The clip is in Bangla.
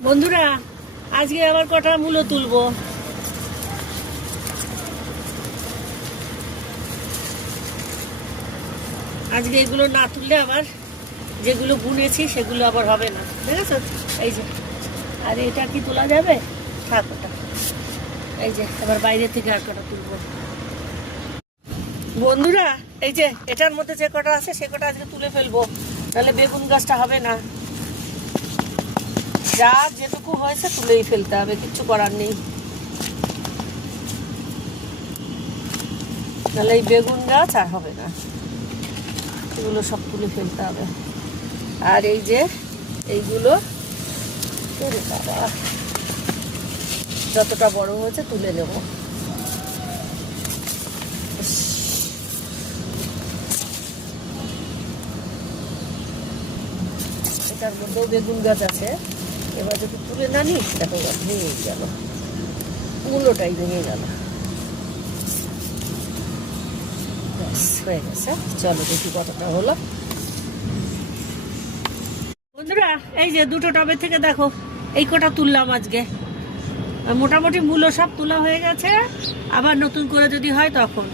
বন্ধুরা, আজকে আবার কটা মূলো তুলবো। আজকে এগুলো না তুললে আবার যেগুলো বুনেছি সেগুলো আবার হবে না, দেখেছো? এই যে, আর এটা কি তোলা যাবে? থাক ওটা। এই যে এবার বাইরে থেকে আর কটা তুলবো। বন্ধুরা, এই যে এটার মধ্যে যে কটা আছে সে কটা আজকে তুলে ফেলবো, তাহলে বেগুন গাছটা হবে না। যা যেটুকু হয়েছে তুলেই ফেলতে হবে, কিচ্ছু করার নেই, নাহলে এই বেগুন গাছ আর হবে না। এগুলো সব তুলে ফেলতে হবে। আর এই যে এইগুলো যতটা বড় হয়েছে তুলে নেব। এটার মধ্যেও বেগুন গাছ আছে, এবার যদি তুলে না নিই দেখো ভেঙে গেল, মূলোটাই ভেঙে গেল। হয়ে গেছে, চলো দেখি কতটা হলো। বন্ধুরা, এই যে দুটো টবে থেকে দেখো এই কটা তুললাম আজকে। মোটামুটি মূলো সব তোলা হয়ে গেছে, আবার নতুন করে যদি হয় তখন।